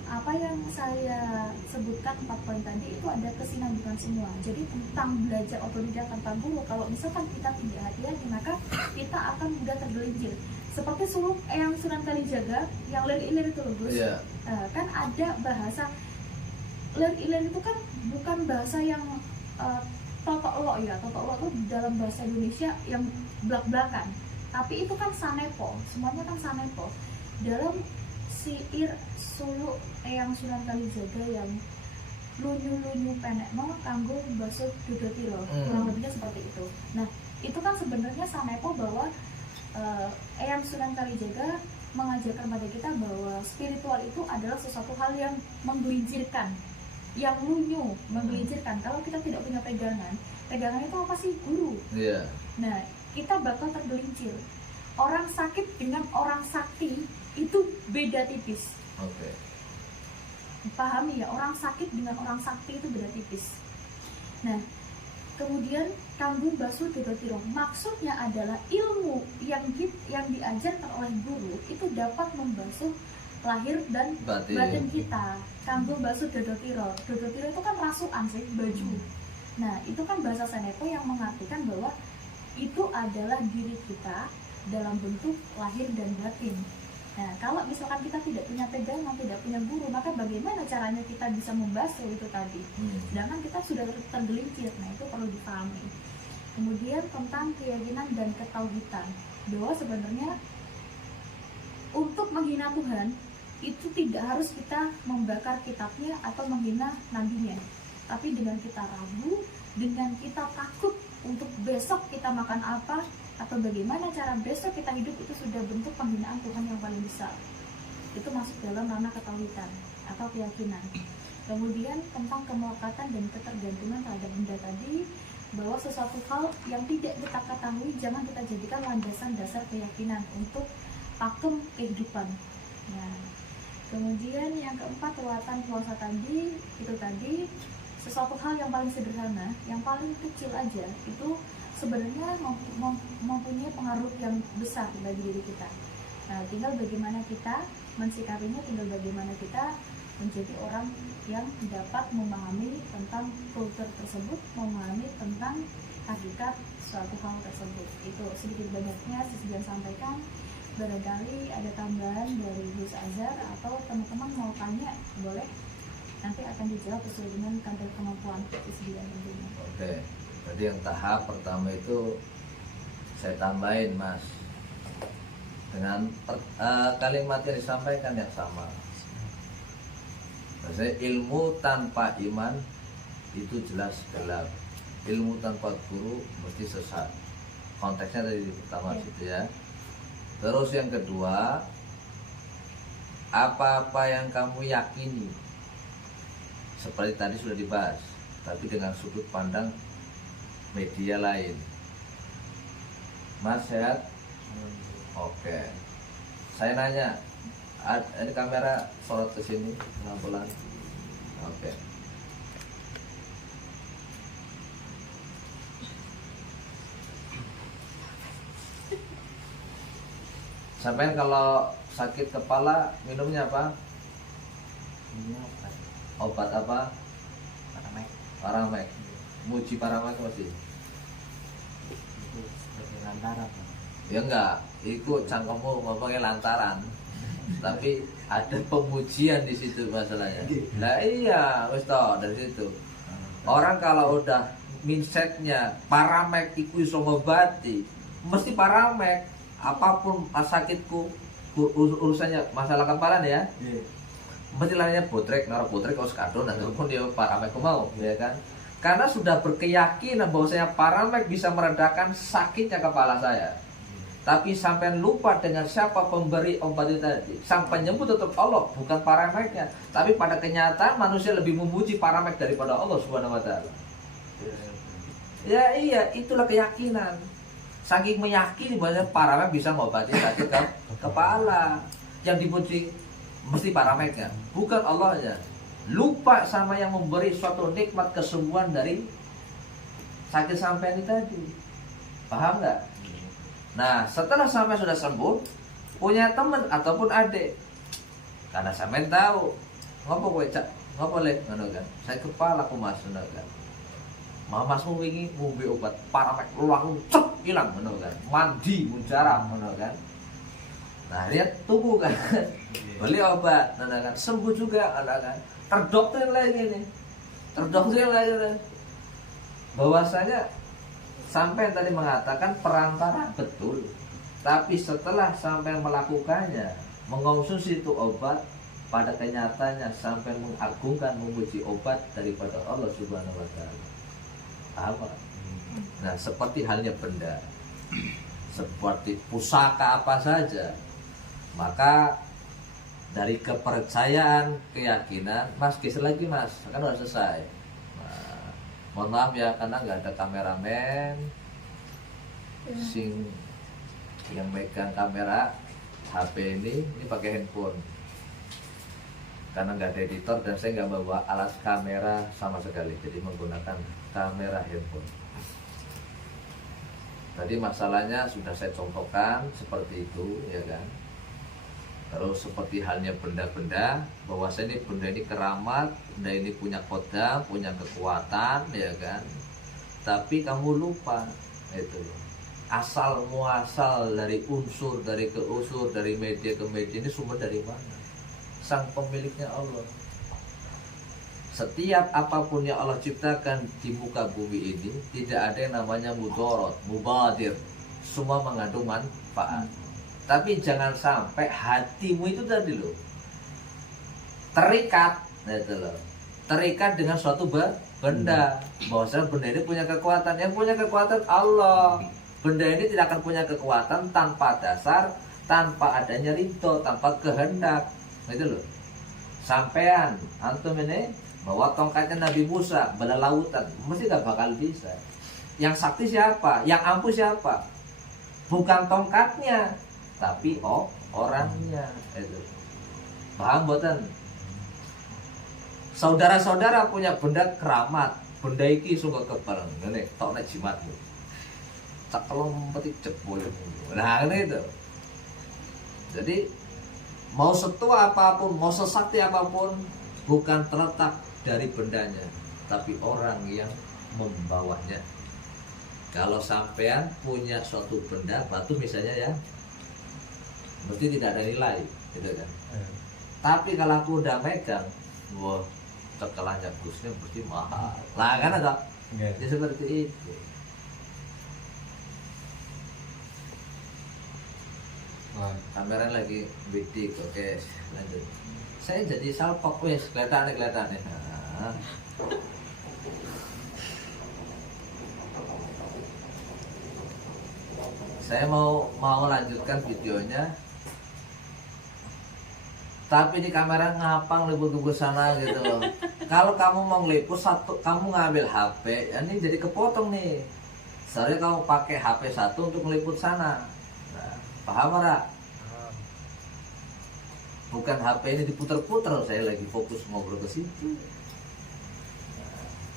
apa yang saya sebutkan 4 poin tadi itu ada kesinambungan semua. Jadi tentang belajar otodidak tanpa guru, kalau misalkan kita tidak hati-hati maka kita akan mudah tergelincir. Seperti suluk yang Sunan Kalijaga yang lir-ilir itu loh Gus. Iya. Kan ada bahasa lir-ilir itu kan bukan bahasa yang totok lo ya. Totok lo itu dalam bahasa Indonesia yang belak-belakan. Tapi itu kan sanepo, semuanya kan sanepo. Dalam siir suluk yang Sunan Kalijaga yang lunyu-lunyu penekno kanggo basuh dodotiro, kurang lebihnya seperti itu. Nah, itu kan sebenarnya sanepo bahwa Eyang Sunan Kalijaga mengajarkan pada kita bahwa spiritual itu adalah sesuatu hal yang menggelincirkan, yang lunyu, menggelincirkan. Kalau kita tidak punya pegangan itu apa sih? Guru. Iya. Nah, kita bakal tergelincir. Orang sakit dengan orang sakti itu beda tipis. Oke. Pahami ya, orang sakit dengan orang sakti itu beda tipis. Nah, kemudian kanggo basuh dodotiro, maksudnya adalah ilmu yang diajarkan oleh guru itu dapat membasuh lahir dan batin kita. Kanggo basuh dodotiro, dodotiro itu kan rasukan sih, baju. Nah, itu kan bahasa Sanepo yang mengartikan bahwa itu adalah diri kita dalam bentuk lahir dan batin. Nah, kalau misalkan kita tidak punya pegangan, tidak punya guru, maka bagaimana caranya kita bisa membasuh itu tadi? Sedangkan kita sudah tergelincir. Nah, itu perlu dipahami. Kemudian tentang keyakinan dan ketauhidan, bahwa sebenarnya untuk menghina Tuhan itu tidak harus kita membakar kitabnya atau menghina nabinya, tapi dengan kita ragu, dengan kita takut untuk besok kita makan apa atau bagaimana cara besok kita hidup, itu sudah bentuk penghinaan Tuhan yang paling besar. Itu masuk dalam ranah ketauhidan atau keyakinan. Kemudian tentang kemelekatan dan ketergantungan terhadap benda tadi, bahwa sesuatu hal yang tidak kita ketahui jangan kita jadikan landasan dasar keyakinan untuk pakem kehidupan. Nah, kemudian yang keempat, ruatan puasa tadi, itu tadi sesuatu hal yang paling sederhana, yang paling kecil aja itu sebenarnya mempunyai pengaruh yang besar bagi diri kita. Nah, tinggal bagaimana kita mensikapinya, tinggal bagaimana kita menjadi orang yang dapat memahami tentang kultur tersebut, memahami tentang hakikat suatu hal tersebut. Itu sedikit banyaknya saya sampaikan. Barangkali ada tambahan dari Gus Azhar atau teman-teman mau tanya, boleh. Nanti akan dijawab sesuai dengan kadar kemampuan disediakan tentunya. Oke. Jadi yang tahap pertama itu saya tambahin Mas, dengan kalimat yang disampaikan yang sama. Maksudnya ilmu tanpa iman itu jelas gelap, ilmu tanpa guru mesti sesat. Konteksnya dari pertama situ ya. Terus yang kedua, apa-apa yang kamu yakini, seperti tadi sudah dibahas, tapi dengan sudut pandang media lain. Mas sehat? Oke. Saya nanya, ini kamera sorot ke sini pelan-pelan. Oke. Sampai kalau sakit kepala minumnya apa? Obat apa? Paramek. Muji Paramek masih? Itu seperti lantaran. Ya enggak, itu cangkemmu ngomongnya lantaran. Tapi ada pemujian di situ masalahnya. Nah iya, wis toh dari situ. Orang kalau udah mindsetnya Paramek iku iso ngobati, mesti Paramek. Apapun sakitku, urusannya masalah kepala nih ya. Mesti lainnya botrek, naruh botrek kalau sekadon, dan pun dia Paramek mau, ya kan. Karena sudah berkeyakinan bahwasanya Paramek bisa meredakan sakitnya kepala saya. Tapi sampai lupa dengan siapa pemberi obat itu tadi. Sang penyembuh tetap Allah, bukan Parameknya. Tapi pada kenyataan manusia lebih memuji Paramek daripada Allah Subhanahu wa taala. Ya iya, itulah keyakinan. Saking meyakini bahwa Paramek bisa mengobati sakit kepala. Yang dipuji mesti Parameknya, bukan Allahnya. Lupa sama yang memberi suatu nikmat kesembuhan dari sakit sampean ini tadi. Paham nggak? Nah, setelah sampean sudah sembuh, punya teman ataupun adik, karena sampean tahu ngopo kowe cak, ngopo lek ngono kan. Saya kepala aku mas ngono kan. Mamasmu wingi ngombe obat Paramek langsung cep hilang ngono kan. Mandi munjarab ngono kan. Nah, lihat tubuh kan. Beli obat, ngono kan. Sembuh juga ngono kan. Terdoktrin lagi nih, terdoktrin lagi nih. Bahwasanya sampai tadi mengatakan perantara betul, tapi setelah sampai melakukannya, mengonsumsi itu obat, pada kenyataannya sampai mengagungkan memuji obat daripada Allah Subhanahu wa taala. Apa? Nah, seperti halnya benda, seperti pusaka apa saja, maka dari kepercayaan, keyakinan, mas geser lagi mas, kan udah selesai. Nah, mohon maaf ya karena nggak ada kameramen, sing yang megang kamera HP ini pakai handphone. Karena nggak ada editor dan saya nggak bawa alat kamera sama sekali, jadi menggunakan kamera handphone. Tadi masalahnya sudah saya contohkan seperti itu, ya kan. Terus seperti halnya benda-benda, bahwasanya benda ini keramat, benda ini punya kodam, punya kekuatan, ya kan. Tapi kamu lupa itu asal muasal dari unsur, dari keunsur, dari media ke media ini sumber dari mana? Sang pemiliknya Allah. Setiap apapun yang Allah ciptakan di muka bumi ini tidak ada yang namanya mudorot, mubadir. Semua mengandung manfaat. Tapi jangan sampai hatimu itu tadi loh terikat, gitu loh. Terikat dengan suatu benda. Bahwasanya benda ini punya kekuatan. Yang punya kekuatan Allah. Benda ini tidak akan punya kekuatan tanpa dasar, tanpa adanya ridho, tanpa kehendak. Gitu loh. Sampean antum ini bawa tongkatnya Nabi Musa bala lautan, mesti gak bakal bisa. Yang sakti siapa? Yang ampuh siapa? Bukan tongkatnya, tapi orangnya. Itu. Paham boten? Saudara-saudara punya benda keramat, benda iki sungguh kebal, ngene tok nek jimatmu. Cekelom petik jebol. Nah, ini itu. Jadi mau setua apapun, mau sesakti apapun, bukan terletak dari bendanya, tapi orang yang membawanya. Kalau sampean punya suatu benda, batu misalnya ya, mesti tidak ada nilai, gitu kan. Tapi kalau aku udah megang, wah, cekelahnya busnya mesti mahal. Lah kan ada, ya seperti itu. Kamera lagi bidik, oke, lanjut. Saya jadi salpok, wes kelihatan. Nah. Saya mau lanjutkan videonya. Tapi di kamera ngapang lebur-lebur sana gitu loh. Kalau kamu mau ngeliput satu, kamu ngambil HP, ya ini jadi kepotong nih. Soalnya kamu pakai HP satu untuk ngeliput sana. Nah, paham ora? Bukan HP ini diputer-puter, saya lagi fokus ngobrol ke situ.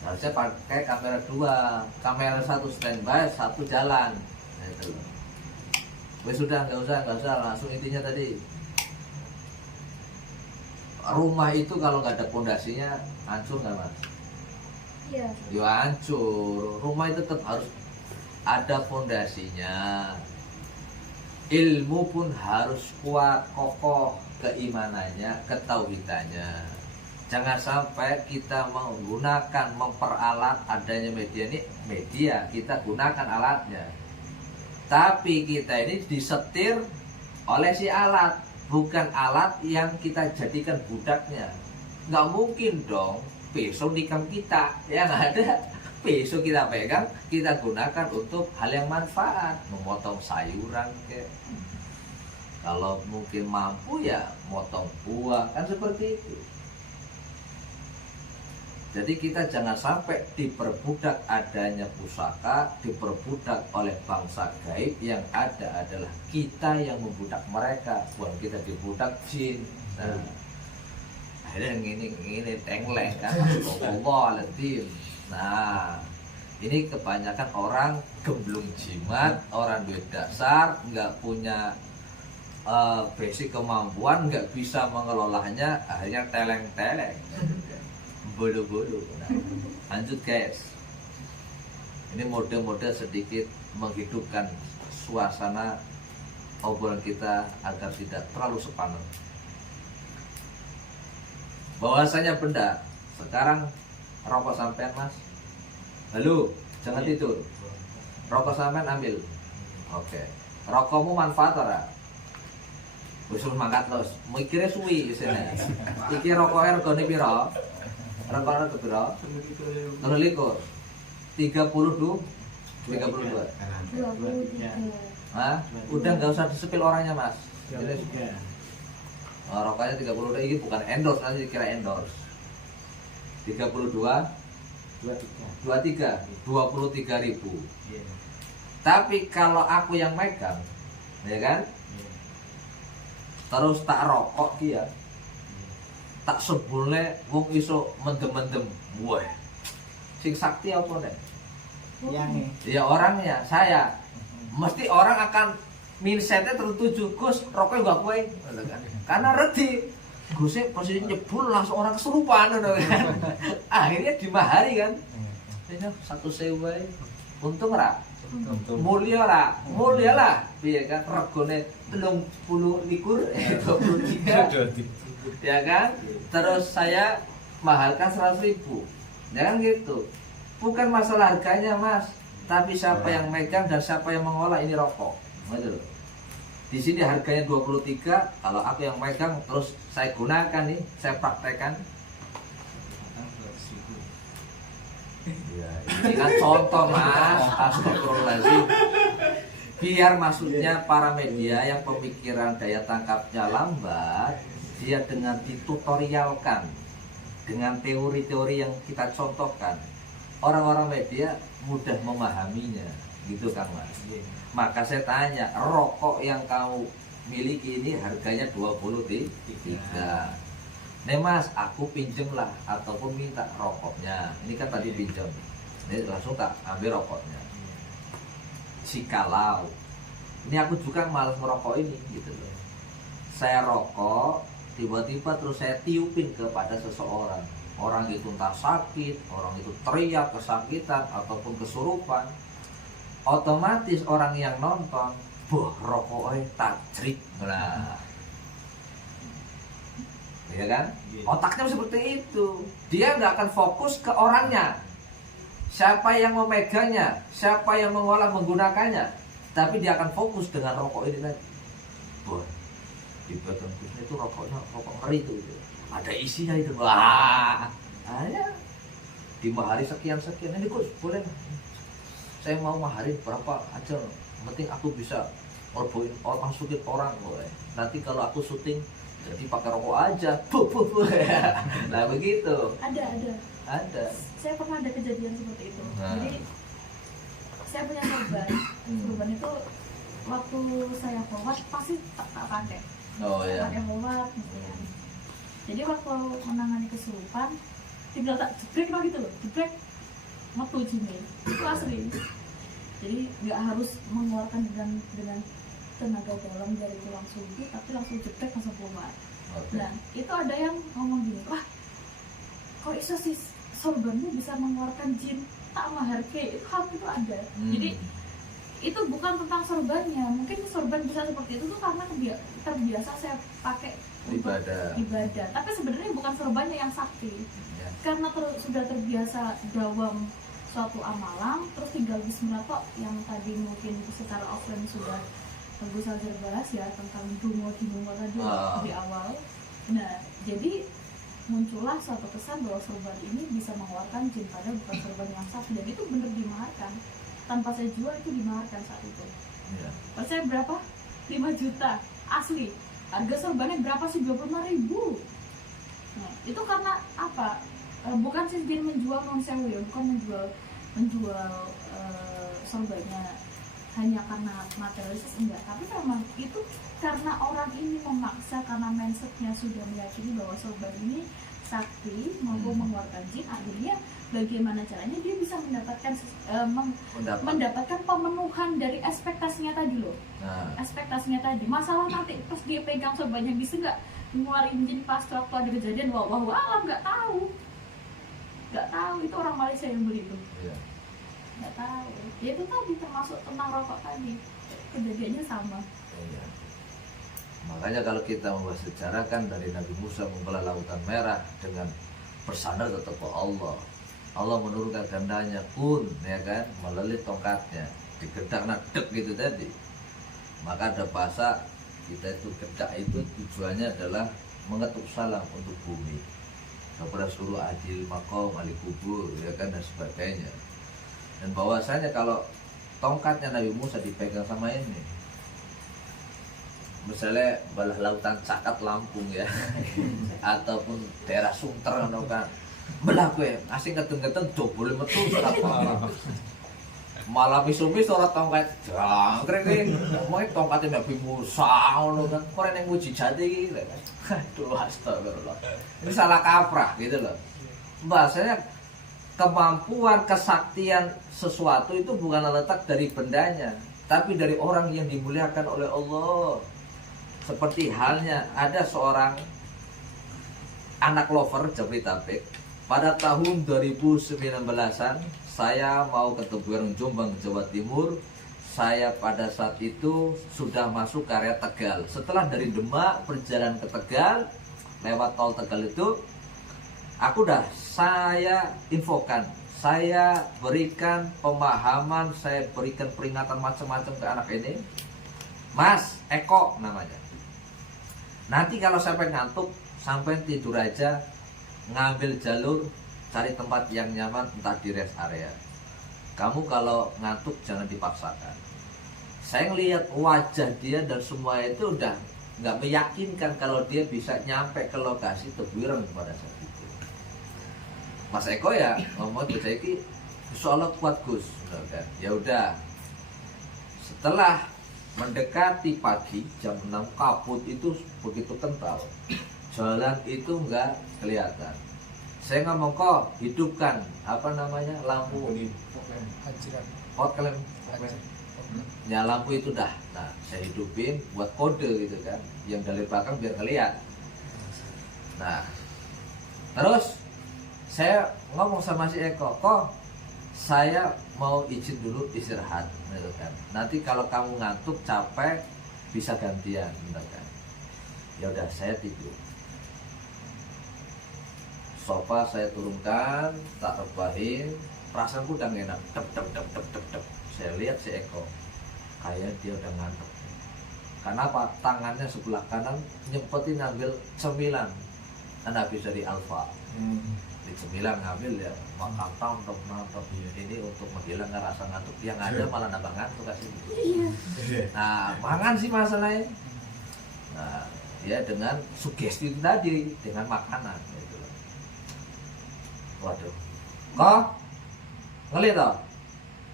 Nah, harusnya pakai kamera dua, kamera satu standby, satu jalan. Nah, itu loh. Wes sudah, nggak usah, langsung intinya tadi. Rumah itu kalau nggak ada pondasinya hancur nggak mas? Iya. Ya hancur. Rumah itu tetap harus ada pondasinya. Ilmu pun harus kuat, kokoh, keimanannya, ketauhidannya. Jangan sampai kita menggunakan, memperalat adanya media ini, media kita gunakan alatnya. Tapi kita ini disetir oleh si alat, bukan alat yang kita jadikan budaknya. Nggak mungkin dong pisau nikam kita, ya nggak ada. besok kita pegang, kita gunakan untuk hal yang manfaat, memotong sayuran kayak. Kalau mungkin mampu ya motong buah, kan seperti itu. Jadi kita jangan sampai diperbudak adanya pusaka, diperbudak oleh bangsa gaib. Yang ada adalah kita yang membudak mereka, bukan kita dibudak jin. Nah, akhirnya ini tengleng kan, Allah aladim. Nah, ini kebanyakan orang gemblung jimat, orang duit dasar, nggak punya basic kemampuan, nggak bisa mengelolanya, akhirnya teleng-teleng, bodoh-bodoh. Nah, lanjut guys, ini mode-mode sedikit menghidupkan suasana obrolan kita agar tidak terlalu sepadan. Bahwasanya benda sekarang rokok sampean mas, halo jangan tidur, rokok sampean ambil, oke. Rokokmu manfaat ora? Wis mangkat terus, mikirnya suwi sini. Iki rokoknya regane piro? Regane piro? 23. 32. 32. Hah? Udah nggak usah disepil orangnya mas. Oh, rokoknya 32, ini bukan endorse, nanti dikira endorse. 32 23.000. Tapi kalau aku yang megang, ya kan? Terus tak rokok dia, tak sebulnya wong iso mendem-mendem, wah, sing sakti apa nih? Ya orangnya, saya, mesti orang akan mindsetnya tertuju, Gus rokoknya gak kue, karena reti, Gusnya posisi nyebul langsung orang kesurupan, kan? Akhirnya dimahari kan, ini 1.000, untung rak. Mulia lah, mulia lah, biar kan regone 23, ya kan? Terus saya mahalkan 100.000, ya kan gitu. Bukan masalah harganya mas, tapi siapa yang megang dan siapa yang mengolah ini rokok, gitu loh. Di sini harganya 23, kalau aku yang megang terus saya gunakan nih, saya praktekkan. Ya, ini kan contoh mas, astagfirullahaladzim. Biar maksudnya para media yang pemikiran daya tangkapnya lambat, dia dengan ditutorialkan, dengan teori-teori yang kita contohkan, orang-orang media mudah memahaminya, gitu Kang Mas. Maka saya tanya, rokok yang kamu miliki ini harganya 23. Nih mas, aku pinjem lah ataupun minta rokoknya. Ini kan tadi pinjem, ini langsung tak ambil rokoknya. Jikalau ini aku juga malas merokok ini, gitu loh. Saya rokok, tiba-tiba terus saya tiupin kepada seseorang. Orang itu entah sakit, orang itu teriak kesakitan ataupun kesurupan. Otomatis orang yang nonton, boh rokoknya tajrik. Nah, ya kan? Otaknya seperti itu. Dia nggak akan fokus ke orangnya, siapa yang memegangnya, siapa yang mengolah menggunakannya, tapi dia akan fokus dengan rokok ini tadi. Wah, di badan itu rokoknya rokok ngeri itu. Ada isinya itu. Wah, hanya dimahari sekian. Ini Gus, boleh? Saya mau maharin berapa aja. Penting aku bisa masukin orang, boleh. Nanti kalau aku syuting jadi pakai rokok aja, nah begitu. Ada. Saya pernah ada kejadian seperti itu. Jadi saya punya sorban itu waktu saya forward pasti tak pakai. Oh ya. Pakai forward. Jadi waktu menangani kesurupan, tinggal tak jebrek gitu loh, jebrek metu jini. Itu asli. Jadi nggak harus mengeluarkan dengan tenaga dalam dari tulang sulbi, tapi langsung jebrek langsung keluar. Okay. Nah itu ada yang ngomong gini, wah kok iso sih sorbanmu bisa mengeluarkan jin tak maharke, itu hal itu ada. Jadi itu bukan tentang sorbannya, mungkin sorban bisa seperti itu tuh karena terbiasa saya pakai ibadah. Tapi sebenarnya bukan sorbannya yang sakti, karena sudah terbiasa dawam suatu amalan, terus tinggal bismillah kok, yang tadi mungkin secara offline sudah Gus Azhar bahas ya tentang dungo tadi di awal. Nah jadi muncullah suatu kesan bahwa sorban ini bisa mengeluarkan jin, padahal bukan sorban yang sah, dan itu benar dimaharkan. Tanpa saya jual itu dimaharkan saat itu. Iya. Percaya berapa? 5 juta asli. Harga sorbannya berapa sih? 25.000. Nah, itu karena apa? Bukan sih jin menjual non sewu ya, bukan menjual sorbannya hanya karena materialistis, enggak, tapi memang itu karena orang ini memaksa, karena mindsetnya sudah meyakini bahwa sorban ini sakti, mampu mengeluarkan jin. Akhirnya bagaimana caranya dia bisa mendapatkan pemenuhan dari ekspektasinya tadi loh. Nah, Ekspektasinya tadi, masalah nanti pas dia pegang sorbannya bisa nggak ngeluarin jin pas waktu ada kejadian, wah alam nggak tahu itu orang Malaysia yang beli itu. iya. Nggak tahu ya, itu tadi termasuk tentang rokok tadi, kejadiannya sama. Iya. Makanya kalau kita membahas sejarah kan dari Nabi Musa membelah lautan merah dengan bersandar tetap ke Allah. Allah menurunkan gandanya kun, ya kan, melilit tongkatnya, digedak nadek gitu tadi. Maka ada bahasa kita itu gedak itu tujuannya adalah mengetuk salam untuk bumi kepada seluruh adil makom, ahli kubur, ya kan, dan sebagainya. Dan bahwasanya kalau tongkatnya Nabi Musa dipegang sama ini, misalnya balah lautan Cakat Lampung ya, ataupun daerah Sunter kan, belah gue asing keteng-keteng boleh metu surat tongkat, malah misu-misu surat tongkat jangkrik ini, ngomongin tongkatnya Nabi Musa kan, orang yang nguji jati gitu kan, aduh astagfirullah, ini salah kaprah gitu loh. Bahasanya kemampuan kesaktian sesuatu itu bukan letak dari bendanya, tapi dari orang yang dimuliakan oleh Allah. Seperti halnya ada seorang anak lover Jabodetabek pada tahun 2019-an, saya mau ke Tebuireng Jombang, Jawa Timur. Saya pada saat itu sudah masuk ke area Tegal. Setelah dari Demak perjalanan ke Tegal lewat tol Tegal itu, saya infokan, saya berikan pemahaman, saya berikan peringatan macam-macam ke anak ini. Mas Eko namanya, nanti kalau sampai ngantuk, sampai tidur aja, ngambil jalur, cari tempat yang nyaman, entah di rest area. Kamu kalau ngantuk jangan dipaksakan. Saya ngelihat wajah dia dan semua itu udah nggak meyakinkan kalau dia bisa nyampe ke lokasi Tebuireng pada saat itu. Mas Eko ya ngomong ke saya ini, insya Allah kuat Gus, kan? Ya udah. Setelah mendekati pagi jam 6, kabut itu begitu kental, jalan itu nggak kelihatan. Saya ngomong kok hidupkan lampu pot klem, ya lampu itu dah. Nah saya hidupin buat kode gitu kan, yang dari belakang biar ngeliat. Nah terus saya ngomong sama si Eko, kok saya mau izin dulu istirahat, gitu kan. Nanti kalau kamu ngantuk capek bisa gantian, gitu kan. Ya udah saya tidur. Sofa saya turunkan, tak rebahin, perasaanku udah enak. Dep. Saya lihat si Eko, kayak dia udah ngantuk. Karena apa? Tangannya sebelah kanan nyempetin ngambil cemilan, kan habis dari Alfa. Di cemilan ngambil ya, makan nonton ini untuk menghilangkan rasa ngantuk. Yang ada malah nambah ngantuk kasih. Nah, makan sih masalahnya. Nah, ya dengan sugesti itu tadi, dengan makanan gitu. Waduh, kok ngeliat toh?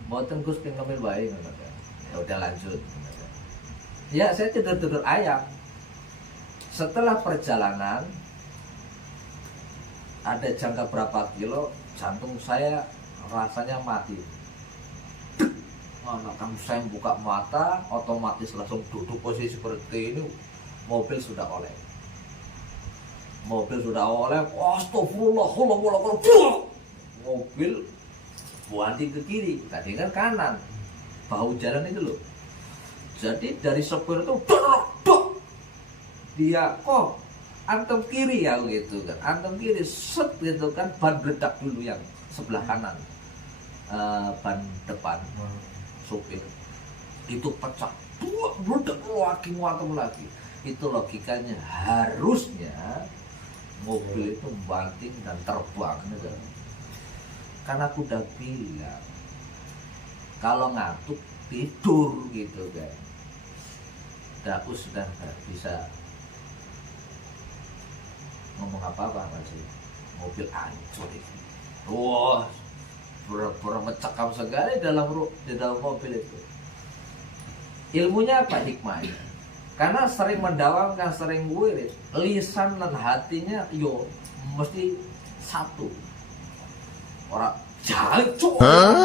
Mboten Gus ping ngemil wae ngono kan. Ya udah lanjut. Ya saya tidur ayam. Setelah perjalanan ada jangka berapa kilo, jantung saya rasanya mati. Mana kamu saya buka mata, otomatis langsung duduk posisi seperti ini, mobil sudah oleh. Astagfirullah, mobil buanti ke kiri, tadi kan kanan, bahu jalan itu loh. Jadi dari sopir itu, dia kok antem kiri ya gitu kan, antem kiri set gitu kan, ban meledak dulu yang sebelah kanan, ban depan sopir itu pecah, meledak lagi. Itu logikanya harusnya mobil itu banting dan terbang gitu. Karena aku udah bilang kalau ngantuk tidur gitu kan. Dan aku sudah gak bisa ngomong apa-apa masih mobil hancur itu. Wah, bener-bener mencekam sekali di dalam mobil itu. Ilmunya apa hikmahnya? Karena sering mendawamkan, sering wirid, lisan dan hatinya yo mesti satu. Orang jangan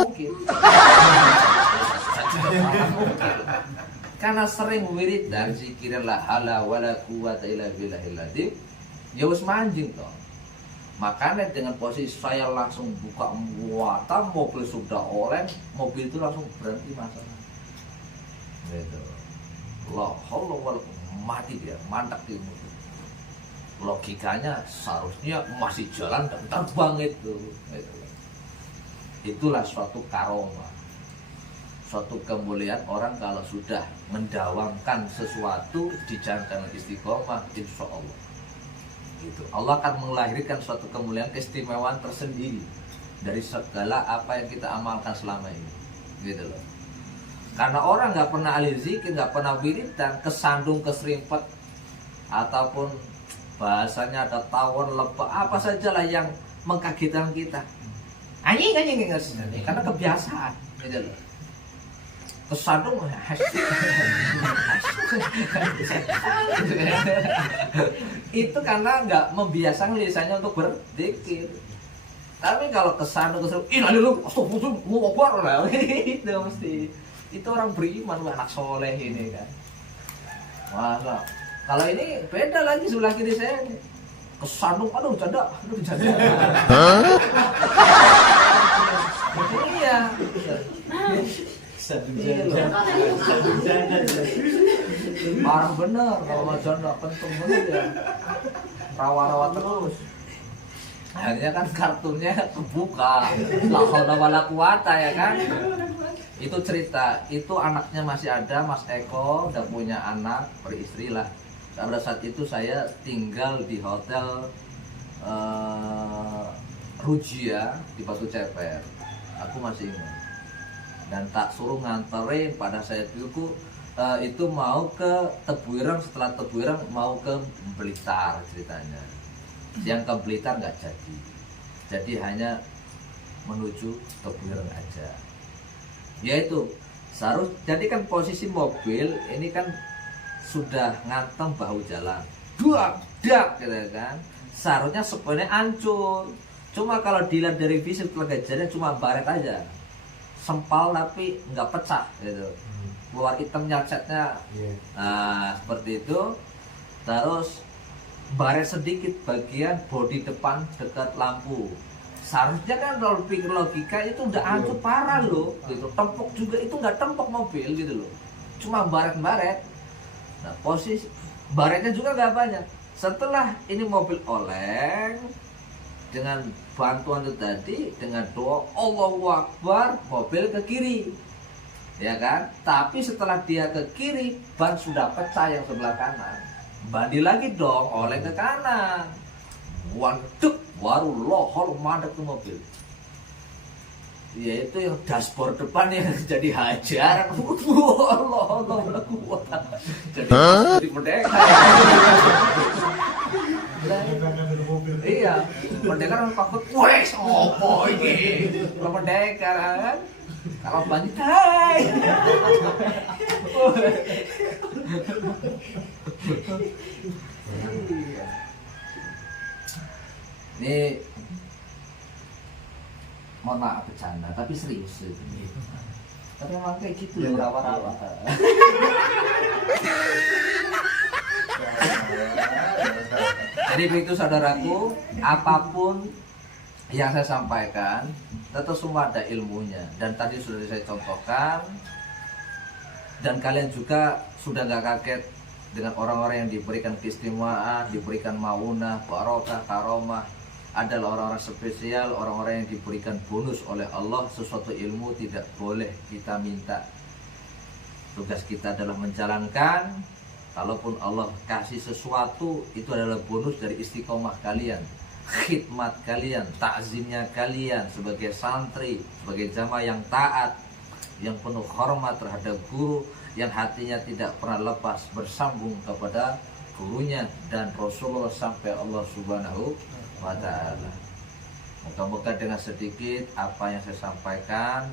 mungkin. Karena sering wirid dan zikirin la hala wala quwata illa billahil adzim, ya wis manjing toh. Makanya dengan posisi saya langsung buka muatan, mobil sudah oleng, mobil itu langsung berhenti masalah. Gitu. Allah mati dia, mantak di mobil. Logikanya seharusnya masih jalan dan terbang itu. Gitu. Itulah suatu karomah, suatu kemuliaan orang kalau sudah mendawamkan sesuatu dijalankan istiqomah, insya Allah. Gitu. Allah akan melahirkan suatu kemuliaan, keistimewaan tersendiri dari segala apa yang kita amalkan selama ini. Gitu loh. Karena orang nggak pernah ahli zikir, nggak pernah wiridan, kesandung, keserimpet, ataupun bahasanya ada tawon, lebah, apa sajalah yang mengkagetkan kita. Anjing, karena kebiasaan. Gitu loh. Kesandung, itu karena nggak membiasakan lisannya untuk berzikir. Tapi kalau kesandung, ini lu, astagfirullah, mau apa lah, itu mesti. Itu orang beriman, anak soleh ini kan. Masa kalau ini beda lagi sebelah kiri saya ini. Kesandung, aduh janda. Iya. Parah bener kalau mau janda, pentung bener ya. Rawa-rawa terus. Akhirnya kan kartunya kebuka. La haula wala quwata ya kan. Itu cerita, itu anaknya masih ada, Mas Eko udah punya anak, beristri lah. Pada saat itu saya tinggal di hotel Rujia di Batu Ceper. Aku masih ingat. Dan tak suruh nganterin pada saya itu mau ke Tebuireng, setelah Tebuireng mau ke Blitar ceritanya. Yang ke Blitar nggak jadi hanya menuju Tebuireng aja. Yaitu jadi kan posisi mobil ini kan sudah ngantem bahu jalan, dak gitu kan. Seharusnya sebenarnya hancur. Cuma kalau dilihat dari visi telagajanya cuma baret aja, sempal tapi nggak pecah gitu. Keluar hitamnya catnya, nah seperti itu. Terus baret sedikit bagian bodi depan dekat lampu. Seharusnya kan kalau pikir logika itu udah hancur parah loh gitu. Tempok juga itu nggak tempok mobil gitu loh, cuma baret-baret. Nah posisi baretnya juga nggak banyak. Setelah ini mobil oleng, dengan bantuan itu tadi, dengan doa Allahu Akbar, mobil ke kiri ya kan. Tapi setelah dia ke kiri, ban sudah pecah yang sebelah kanan, bandi lagi dong, oleng ke kanan. Waduh, baru lohol mandek tuh mobil. Yaitu yang dashboard depan yang jadi hajar. Allah kuat. Jadi merdeka. Iya, merdeka kan takut. Wes, opo ini? Kalau merdeka kan, kalau banyak hai. Ini mohon maaf bercanda, tapi serius itu. Tapi emang kayak gitu ya, rawa-rawa. Jadi begitu saudaraku, apapun yang saya sampaikan tetap semua ada ilmunya. Dan tadi sudah saya contohkan. Dan kalian juga sudah gak kaget dengan orang-orang yang diberikan keistimewaan, diberikan maunah, barokah, karomah. Adalah orang-orang spesial, orang-orang yang diberikan bonus oleh Allah. Sesuatu ilmu tidak boleh kita minta. Tugas kita adalah menjalankan, Kalaupun Allah kasih sesuatu, itu adalah bonus dari istiqomah kalian, khidmat kalian, takzimnya kalian sebagai santri, sebagai jamaah yang taat, yang penuh hormat terhadap guru, yang hatinya tidak pernah lepas bersambung kepada gurunya dan Rasulullah sampai Allah Subhanahu wa ta'ala. Moga-moga dengan sedikit apa yang saya sampaikan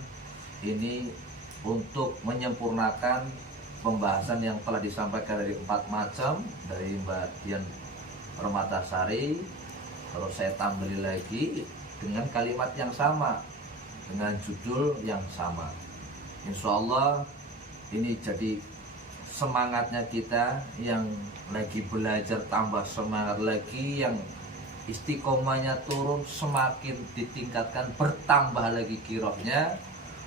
ini untuk menyempurnakan pembahasan yang telah disampaikan dari 4 macam dari Mbak Dian Permatasari. Kalau saya tambahin lagi dengan kalimat yang sama, dengan judul yang sama, insya Allah ini jadi semangatnya kita yang lagi belajar tambah semangat lagi, yang istiqomahnya turun semakin ditingkatkan, bertambah lagi kirohnya.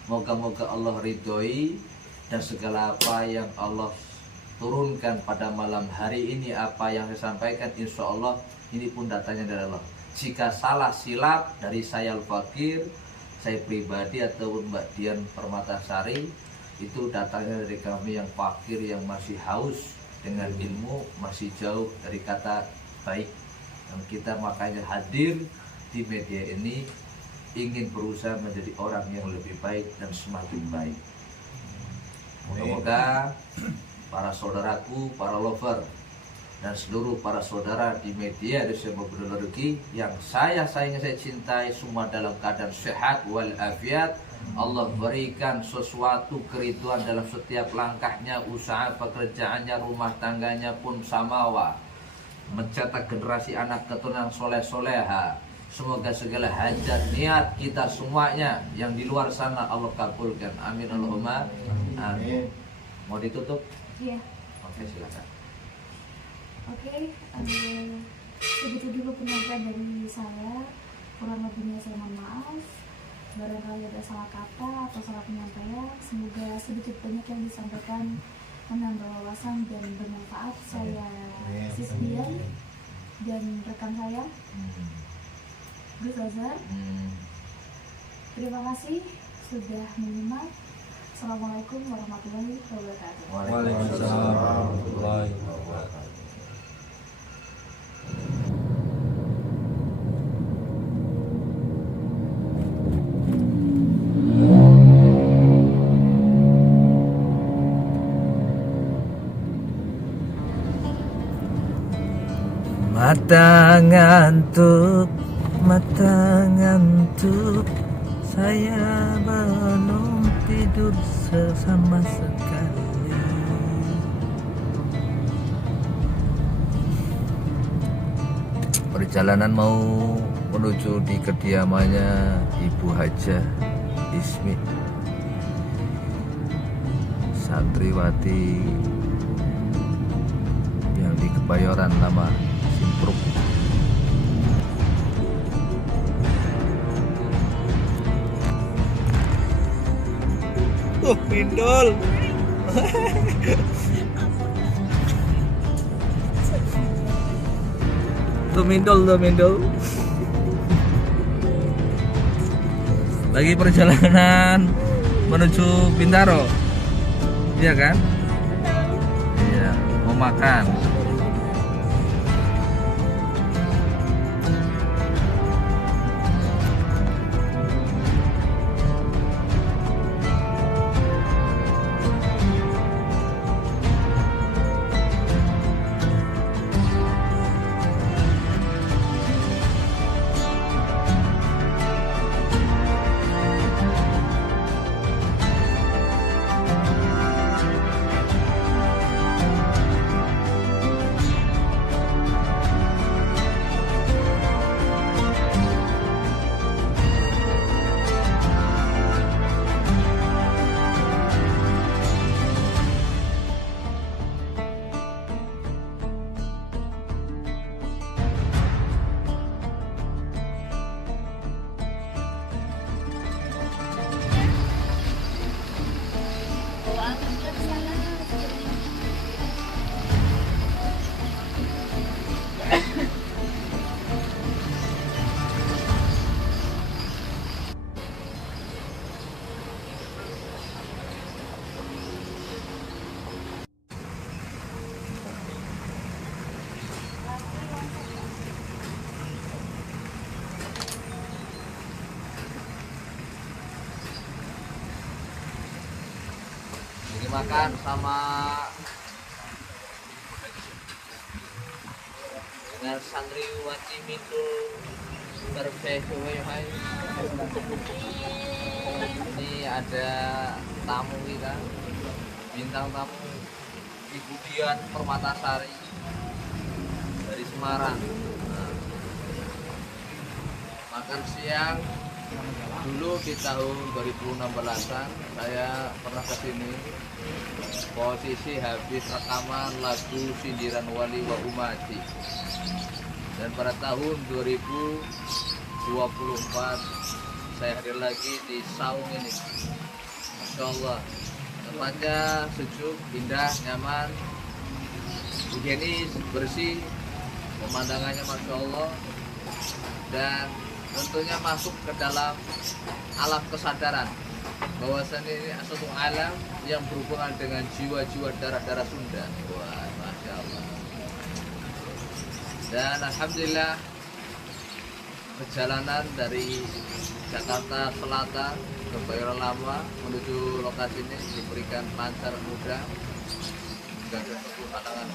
Moga-moga Allah ridhoi dan segala apa yang Allah turunkan pada malam hari ini, apa yang saya sampaikan insya Allah ini pun datanya dari Allah. Jika salah silap dari saya Al-Fakir, saya pribadi atau Mbak Dian Permatasari, itu datangnya dari kami yang fakir, yang masih haus dengan ilmu, masih jauh dari kata baik. Dan kita makanya hadir di media ini ingin berusaha menjadi orang yang lebih baik dan semakin baik. Moga-moga para saudaraku, para lover, dan seluruh para saudara di media di sebuah teknologi yang saya sayangi, saya cintai, semua dalam keadaan sehat walafiat. Allah berikan sesuatu keriduan dalam setiap langkahnya, usaha pekerjaannya, rumah tangganya pun samawa, mencetak generasi anak keturunan soleh-soleha. Semoga segala hajat niat kita semuanya yang di luar sana Allah kabulkan. Amin Allahumma amin. Mau ditutup? Iya. Oke, silakan. Oke, segitu dulu penyampaian dari saya. Kurang lebihnya saya mohon maaf. Barangkali ada salah kata atau salah penyampaian. Semoga sedikit banyak yang disampaikan menambah wawasan dan bermanfaat. Saya Sis Dian dan rekan saya Gus Azhar. Terima kasih sudah menyimak. Assalamualaikum warahmatullahi wabarakatuh. Waalaikumsalam warahmatullahi wabarakatuh. Mata ngantuk, saya belum tidur sama sekali. Perjalanan mau menuju di kediamannya Ibu Hajah Ismi, santriwati yang di Kebayoran Lama Simpruk. Mindol. Tuh mindol. Lagi perjalanan menuju Bintaro. Iya kan? Iya, mau makan. dimakan sama dengan santriwati Mindul Berfesuwehai. Ini ada tamu kita, bintang tamu Ibu Dian Permatasari dari Semarang. Nah, makan siang dulu di tahun 2016-an saya pernah ke sini. Posisi habis rekaman lagu Sindiran Wali wa Umati. Dan pada tahun 2024 saya hadir lagi di saung ini. Masya Allah, tempatnya sejuk, indah, nyaman, higienis, bersih, pemandangannya Masya Allah, dan tentunya masuk ke dalam alam kesadaran bahwasannya ini suatu alam yang berhubungan dengan jiwa-jiwa darah-darah Sunda. Wah, Masya Allah. Dan Alhamdulillah perjalanan dari Jakarta Selatan ke Bayoran Lama menuju lokasi ini diberikan lancar mudah, tidak ada halangan